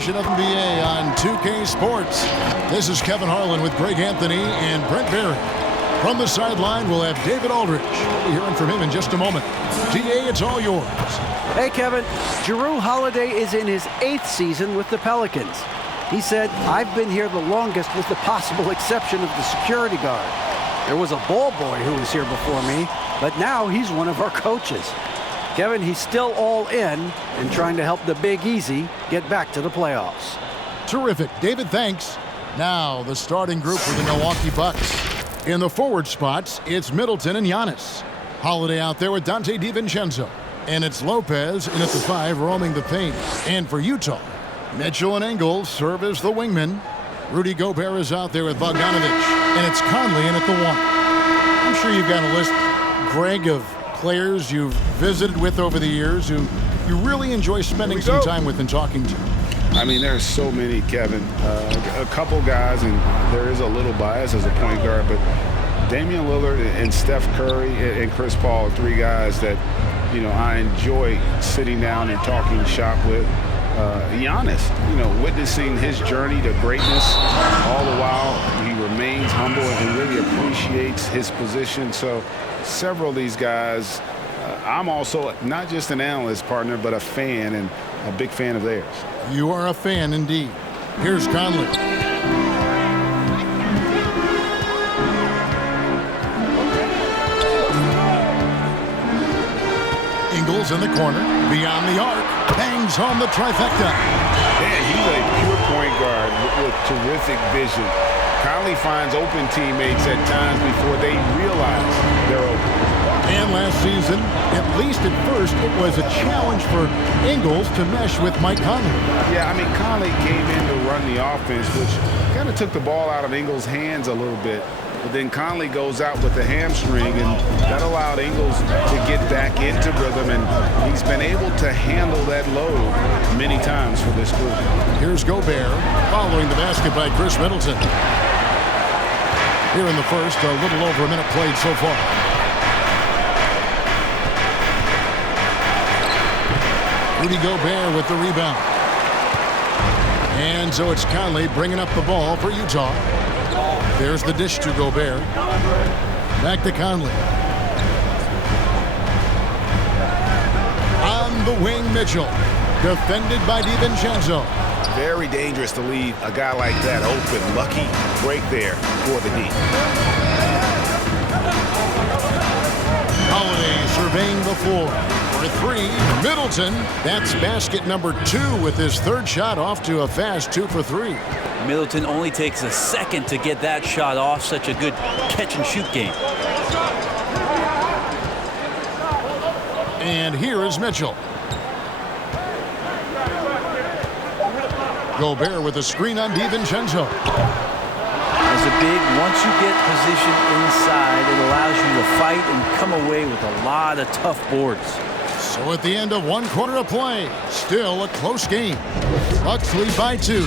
Of NBA on 2K Sports. This is Kevin Harlan with Greg Anthony and Brent Barry. From the sideline, we'll have David Aldridge. We'll be hearing from him in just a moment. DA, it's all yours. Hey, Kevin. Jrue Holiday is in his 8th season with the Pelicans. He said, "I've been here the longest with the possible exception of the security guard. There was a ball boy who was here before me, but now he's one of our coaches." Kevin, he's still all in and trying to help the Big Easy get back to the playoffs. Terrific. David, thanks. Now, the starting group for the Milwaukee Bucks. In the forward spots, it's Middleton and Giannis. Holiday out there with Dante DiVincenzo. And it's Lopez in at the 5 roaming the paint. And for Utah, Mitchell and Ingles serve as the wingmen. Rudy Gobert is out there with Bogdanovich. And it's Conley in at the 1. I'm sure you've got a list, Greg, of players you've visited with over the years who you really enjoy spending some time with and talking to. I mean, there's so many, Kevin. A couple guys, and there is a little bias as a point guard, but Damian Lillard and Steph Curry and Chris Paul are 3 guys that, you know, I enjoy sitting down and talking shop with. Giannis, you know, witnessing his journey to greatness, all the while he remains humble and really appreciates his position. So several of these guys, I'm also not just an analyst partner, but a fan and a big fan of theirs. You are a fan indeed. Here's Conley. Ingles in the corner, beyond the arc, bangs home the trifecta. Man, he's a pure point guard with terrific vision. Conley finds open teammates at times before they realize they're open. And last season, at least at first, it was a challenge for Ingles to mesh with Mike Conley. Yeah, I mean, Conley came in to run the offense, which kind of took the ball out of Ingles' hands a little bit. But then Conley goes out with the hamstring, and that allowed Ingles to get back into rhythm, and he's been able to handle that load many times for this group. Here's Gobert, following the basket by Chris Middleton. Here in the first, a little over a minute played so far. Rudy Gobert with the rebound. And so it's Conley bringing up the ball for Utah. There's the dish to Gobert. Back to Conley. On the wing, Mitchell. Defended by DiVincenzo. Very dangerous to leave a guy like that open. Lucky break there for the D. Holiday surveying the floor. For 3, Middleton. That's basket number 2 with his 3rd shot off to a fast 2 for 3. Middleton only takes a second to get that shot off. Such a good catch-and-shoot game. And here is Mitchell. Gobert with a screen on DiVincenzo. As a big, once you get position inside, it allows you to fight and come away with a lot of tough boards. So at the end of 1 quarter of play, still a close game. Bucks lead by 2.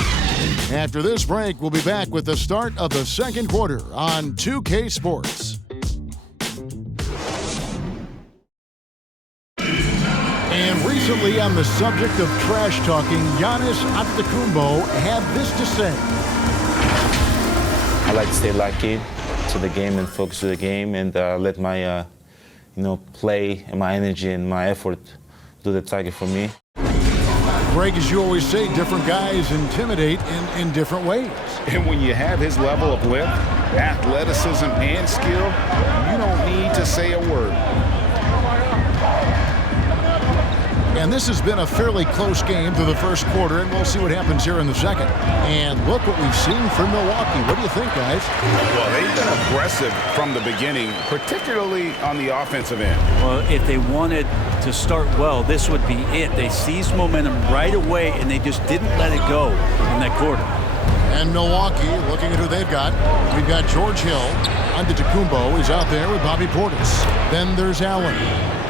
After this break, we'll be back with the start of the 2nd quarter on 2K Sports. And recently, on the subject of trash talking, Giannis Antetokounmpo had this to say. I like to stay locked in to the game and focus to the game and let my play and my energy and my effort do the target for me. Greg, as you always say, different guys intimidate in different ways. And when you have his level of length, athleticism, and skill, you don't need to say a word. And this has been a fairly close game through the 1st quarter, and we'll see what happens here in the 2nd. And look what we've seen from Milwaukee. What do you think, guys? Well, they've been aggressive from the beginning, particularly on the offensive end. Well, if they wanted to start well, this would be it. They seized momentum right away, and they just didn't let it go in that quarter. And Milwaukee, looking at who they've got, we've got George Hill. Antetokounmpo is out there with Bobby Portis. Then there's Allen.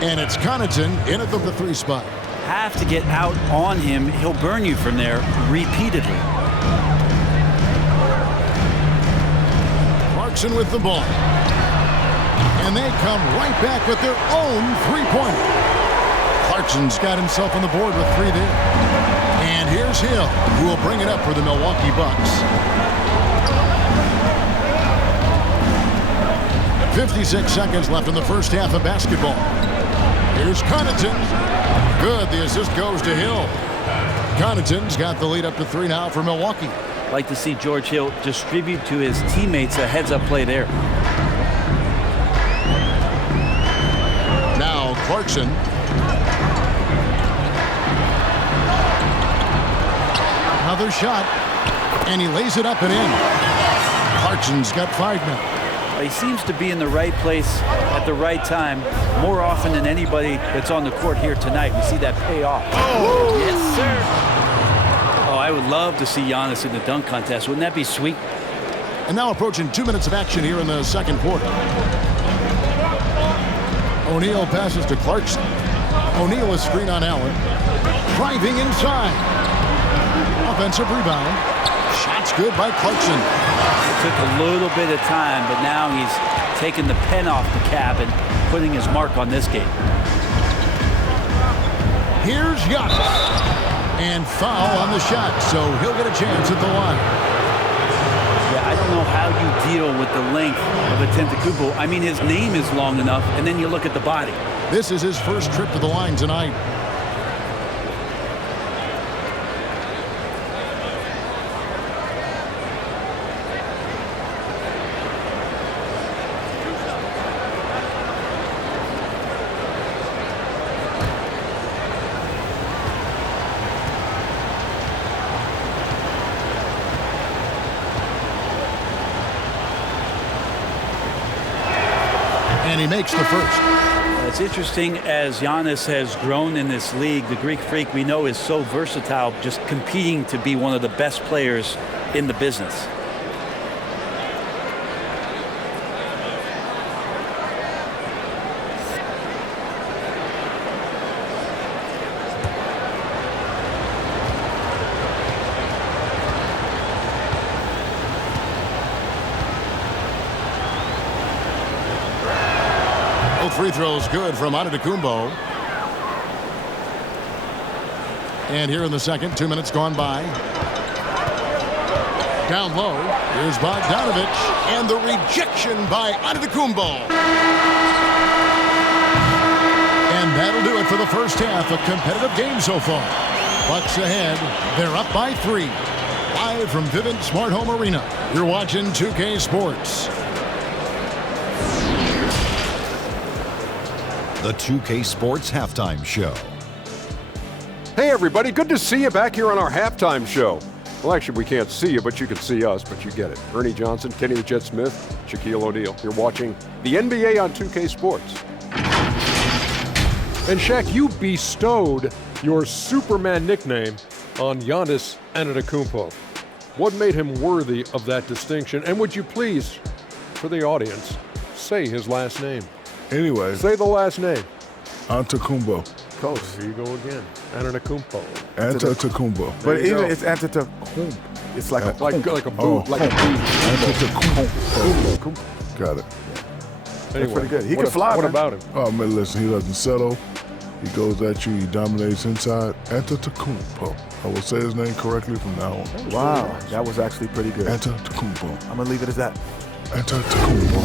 And it's Connaughton in at the 3 spot. Have to get out on him. He'll burn you from there repeatedly. Clarkson with the ball. And they come right back with their own 3-pointer. Clarkson's got himself on the board with 3 there. And Here's Hill, who will bring it up for the Milwaukee Bucks. 56 seconds left in the first half of basketball. Here's Connaughton. Good. The assist goes to Hill. Connaughton's got the lead up to 3 now for Milwaukee. Like to see George Hill distribute to his teammates a heads-up play there. Now Clarkson. Another shot, and he lays it up and in. Clarkson's got 5 now. He seems to be in the right place at the right time more often than anybody that's on the court here tonight. We see that pay off. Oh! Yes, sir. Oh, I would love to see Giannis in the dunk contest. Wouldn't that be sweet? And now approaching 2 minutes of action here in the second quarter. O'Neal passes to Clarkson. O'Neal is screen on Allen. Driving inside. Offensive rebound. Shot's good by Clarkson. It took a little bit of time, but now he's taking the pen off the cap and putting his mark on this game. Here's Giannis. And foul on the shot, so he'll get a chance at the line. Yeah, I don't know how you deal with the length of Antetokounmpo. I mean, his name is long enough, and then you look at the body. This is his first trip to the line tonight. And he makes the first. It's interesting as Giannis has grown in this league. The Greek Freak we know is so versatile, just competing to be one of the best players in the business. Free throws good from Antetokounmpo. And here in the second, 2 minutes gone by. Down low, here's Bogdanovich, and the rejection by Antetokounmpo. And that'll do it for the first half. A competitive game so far. Bucks ahead. They're up by 3. Live from Vivint Smart Home Arena. You're watching 2K Sports. The 2K Sports Halftime Show. Hey everybody, good to see you back here on our halftime show. Well, actually, we can't see you, but you can see us, but you get it. Ernie Johnson, Kenny the Jet Smith, Shaquille O'Neal. You're watching the NBA on 2K Sports. And Shaq, you bestowed your Superman nickname on Giannis Antetokounmpo. What made him worthy of that distinction? And would you please, for the audience, say his last name? Anyway. Say the last name. Antetokounmpo. Coach, here you go again. Antetokounmpo. Antetokounmpo. But even it's Antetokounmpo. It's like a like a boot, like a boot. Antetokounmpo. Got it. Anyway, that's pretty good. He can fly. What man. about him? Oh man, listen, he doesn't settle. He goes at you. He dominates inside. Antetokounmpo. I will say his name correctly from now on. Wow, that was actually pretty good. Antetokounmpo. I'm gonna leave it as that. Antetokounmpo.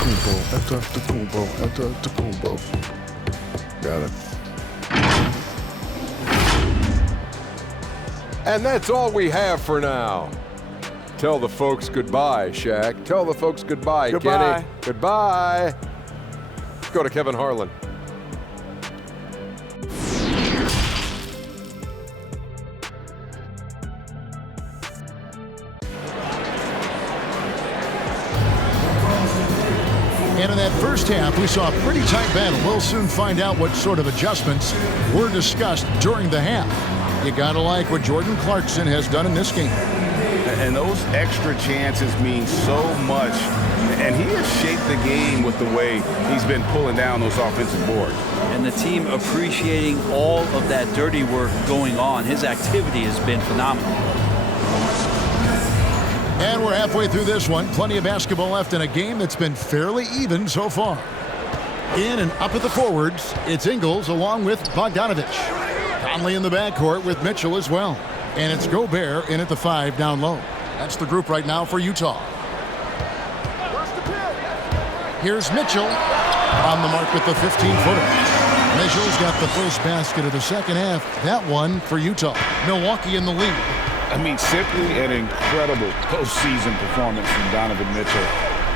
Antetokounmpo. Antetokounmpo. Antetokounmpo. Got it. And that's all we have for now. Tell the folks goodbye, Shaq. Tell the folks goodbye, Goodbye. Kenny. Goodbye. Let's go to Kevin Harlan. And in that first half, we saw a pretty tight battle. We'll soon find out what sort of adjustments were discussed during the half. You gotta like what Jordan Clarkson has done in this game. And those extra chances mean so much. And he has shaped the game with the way he's been pulling down those offensive boards. And the team appreciating all of that dirty work going on. His activity has been phenomenal. And we're halfway through this one. Plenty of basketball left in a game that's been fairly even so far. In and up at the forwards, it's Ingles along with Bogdanovich. Conley in the backcourt with Mitchell as well. And it's Gobert in at the 5 down low. That's the group right now for Utah. Here's Mitchell on the mark with the 15-footer. Mitchell's got the first basket of the second half. That one for Utah. Milwaukee in the lead. I mean, simply an incredible postseason performance from Donovan Mitchell.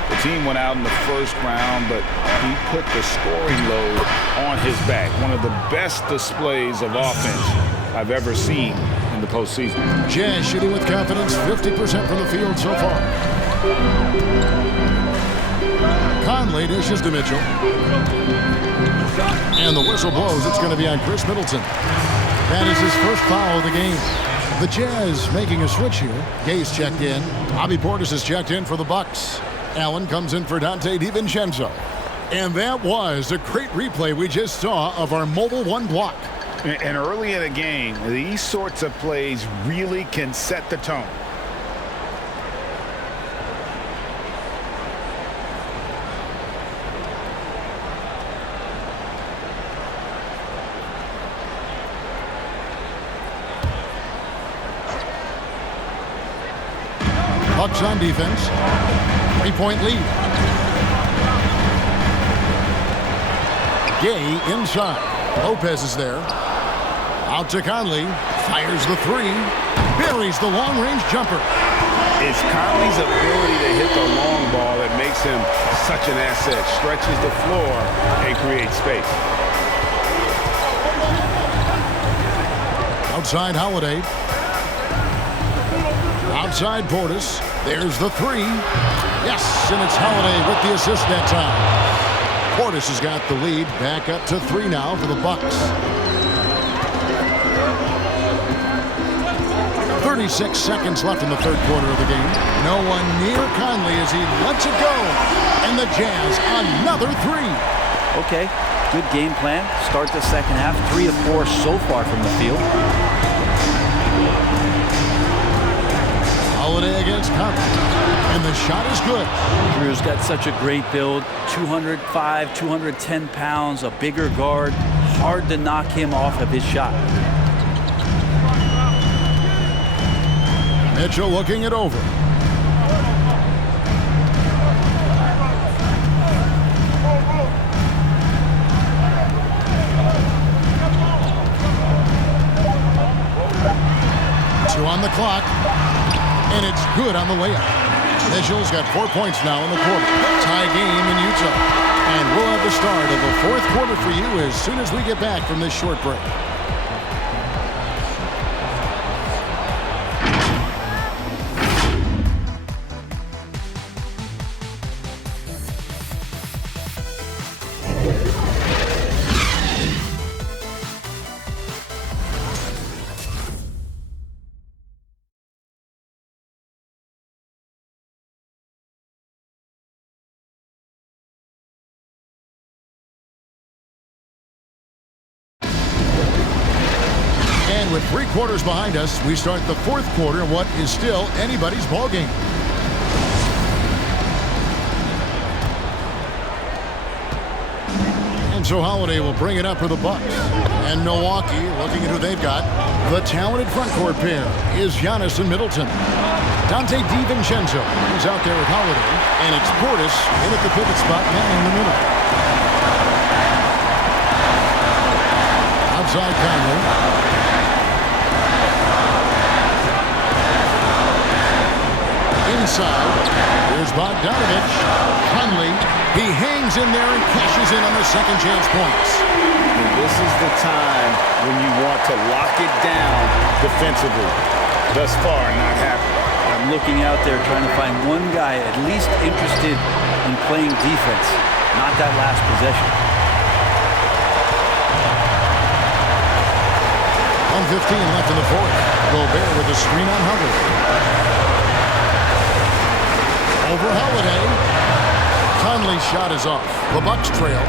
The team went out in the first round, but he put the scoring load on his back. One of the best displays of offense I've ever seen in the postseason. Jazz shooting with confidence, 50% from the field so far. Conley dishes to Mitchell. And the whistle blows. It's going to be on Chris Middleton. That is his first foul of the game. The Jazz making a switch here. Gay's checked in. Bobby Portis is checked in for the Bucks. Allen comes in for Donte DiVincenzo. And that was a great replay we just saw of our mobile one block. And early in a game, these sorts of plays really can set the tone. Bucks on defense. 3-point lead. Gay inside. Lopez is there. Out to Conley. Fires the 3. Buries the long-range jumper. It's Conley's ability to hit the long ball that makes him such an asset. Stretches the floor and creates space. Outside Holiday. Outside Portis. There's the 3. Yes, and it's Holiday with the assist that time. Portis has got the lead. Back up to 3 now for the Bucks. 36 seconds left in the third quarter of the game. No one near Conley as he lets it go. And the Jazz another 3. Okay, good game plan. Start the second half. 3 of 4 so far from the field. Holiday against Conley. And the shot is good. Drew's got such a great build. 205, 210 pounds, a bigger guard. Hard to knock him off of his shot. Mitchell looking it over. Two on the clock. And it's good on the layup. Mitchell's got 4 points now in the quarter. Tie game in Utah. And we'll have the start of the fourth quarter for you as soon as we get back from this short break. With 3 quarters behind us, we start the fourth quarter in what is still anybody's ball game. And so Holiday will bring it up for the Bucks. And Milwaukee, looking at who they've got, the talented front court pair is Giannis and Middleton. Donte DiVincenzo is out there with Holiday, and it's Portis in at the pivot spot down in the middle. Outside Conley. Inside, here's Bogdanovich. Conley, he hangs in there and cashes in on the second chance points. And this is the time when you want to lock it down defensively. Thus far, not happening. I'm looking out there trying to find one guy at least interested in playing defense, not that last possession. 1:15 left in the fourth. Gobert with a screen on Hubbard. Over Holiday. Conley's shot is off. The Bucks trail.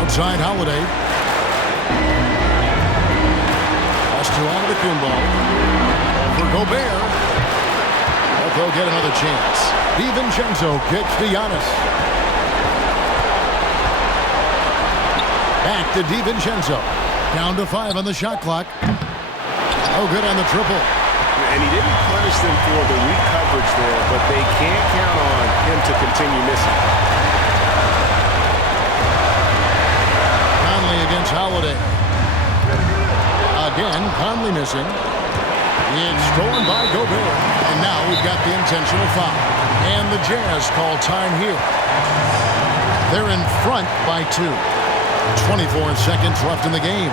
Outside Holiday. Pass to Antetokounmpo. Over Gobert. But they'll get another chance. DiVincenzo kicks to Giannis. Back to DiVincenzo. Down to 5 on the shot clock. Oh, good on the triple. And he didn't punish them for the weak coverage there, but they can't count on him to continue missing. Conley against Holiday. Again, Conley missing. It's stolen by Gobert. And now we've got the intentional foul. And the Jazz call time here. They're in front by 2. 24 seconds left in the game.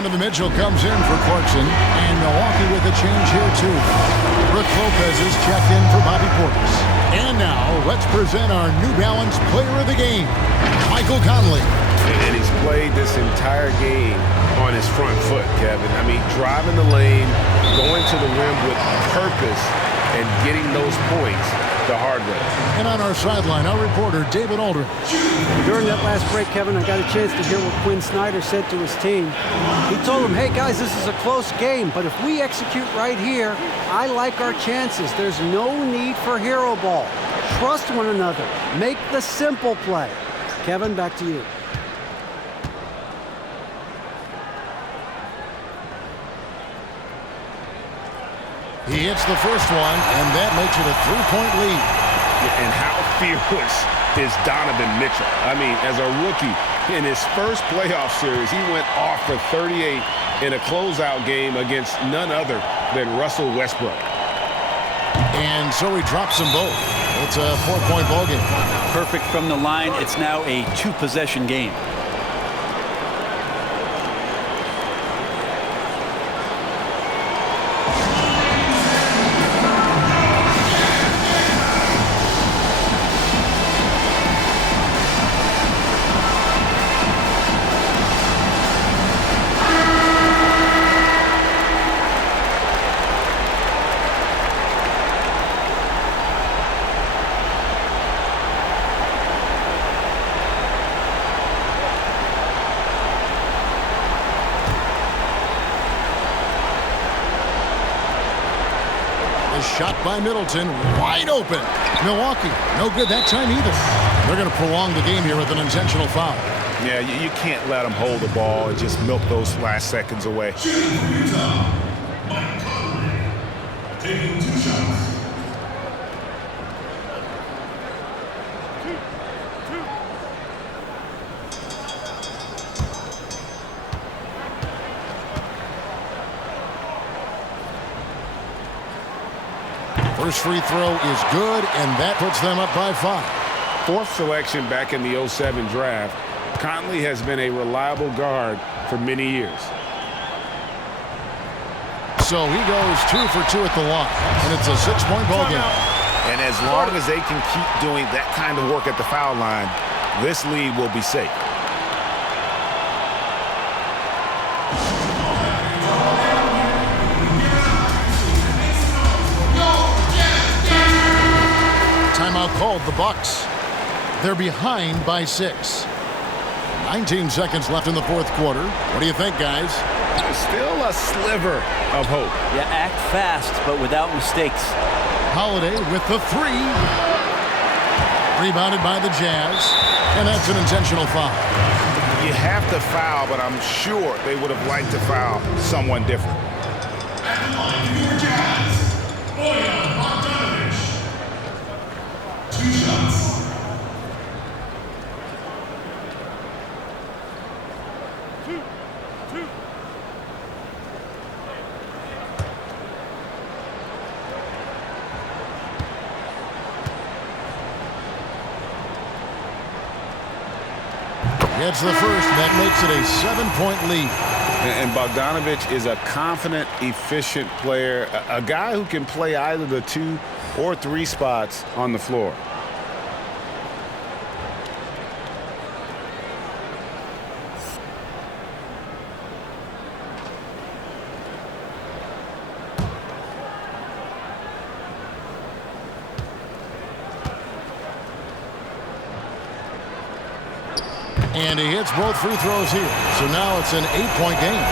Donovan Mitchell comes in for Clarkson, and Milwaukee with a change here too. Brook Lopez is checked in for Bobby Portis. And now let's present our New Balance player of the game, Michael Conley. And he's played this entire game on his front foot, Kevin. I mean, driving the lane, going to the rim with purpose, and getting those points the hard way. And on our sideline, our reporter, David Aldridge. During that last break, Kevin, I got a chance to hear what Quinn Snyder said to his team. He told them, hey, guys, this is a close game, but if we execute right here, I like our chances. There's no need for hero ball. Trust one another. Make the simple play. Kevin, back to you. He hits the first one, and that makes it a 3-point lead. And how fearless is Donovan Mitchell? I mean, as a rookie, in his first playoff series, he went off for 38 in a closeout game against none other than Russell Westbrook. And so he drops them both. It's a 4-point ball game. Perfect from the line. It's now a 2-possession game. Shot by Middleton, wide open. Milwaukee, no good that time either. They're going to prolong the game here with an intentional foul. Yeah, you can't let them hold the ball and just milk those last seconds away. Taking 2 shots. First free throw is good, and that puts them up by 5. Fourth selection back in the 07 draft, Conley has been a reliable guard for many years. So he goes 2 for 2 at the line, and it's a 6-point ball game. And as long as they can keep doing that kind of work at the foul line, this lead will be safe. Timeout called, the Bucks. They're behind by 6. 19 seconds left in the fourth quarter. What do you think, guys? Still a sliver of hope. Yeah, act fast, but without mistakes. Holiday with the 3. Rebounded by the Jazz, and that's an intentional foul. You have to foul, but I'm sure they would have liked to foul someone different. At the line for your Jazz, Bogdanovich. 2 shots. Gets the first. That makes it a 7-point lead. And Bogdanovich is a confident, efficient player, a guy who can play either the 2 or 3 spots on the floor. And he hits both free throws here. So now it's an 8-point game.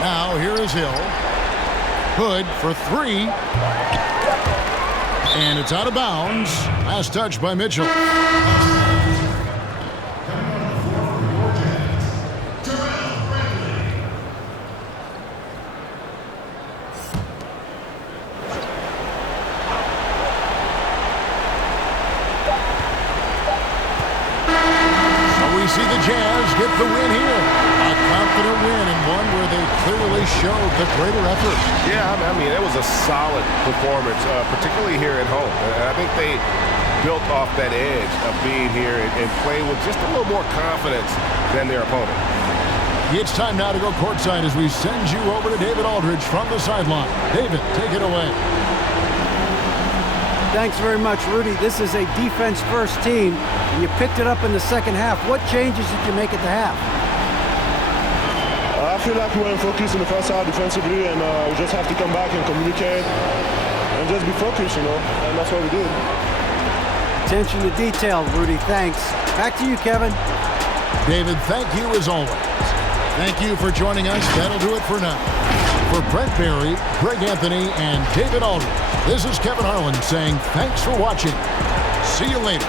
Now here is Hill. Hood for 3. And it's out of bounds. Last touch by Mitchell. See the Jazz get the win here. A confident win and one where they clearly showed the greater effort. Yeah, I mean, it was a solid performance, particularly here at home. I think they built off that edge of being here and playing with just a little more confidence than their opponent. It's time now to go courtside as we send you over to David Aldridge from the sideline. David, take it away. Thanks very much, Rudy. This is a defense-first team, and you picked it up in the second half. What changes did you make at the half? I feel like we weren't focused in the first half defensively, and we just have to come back and communicate and just be focused, and that's what we did. Attention to detail, Rudy. Thanks. Back to you, Kevin. David, thank you as always. Thank you for joining us. That'll do it for now. For Brent Barry, Greg Anthony, and David Aldridge, this is Kevin Harlan saying thanks for watching. See you later.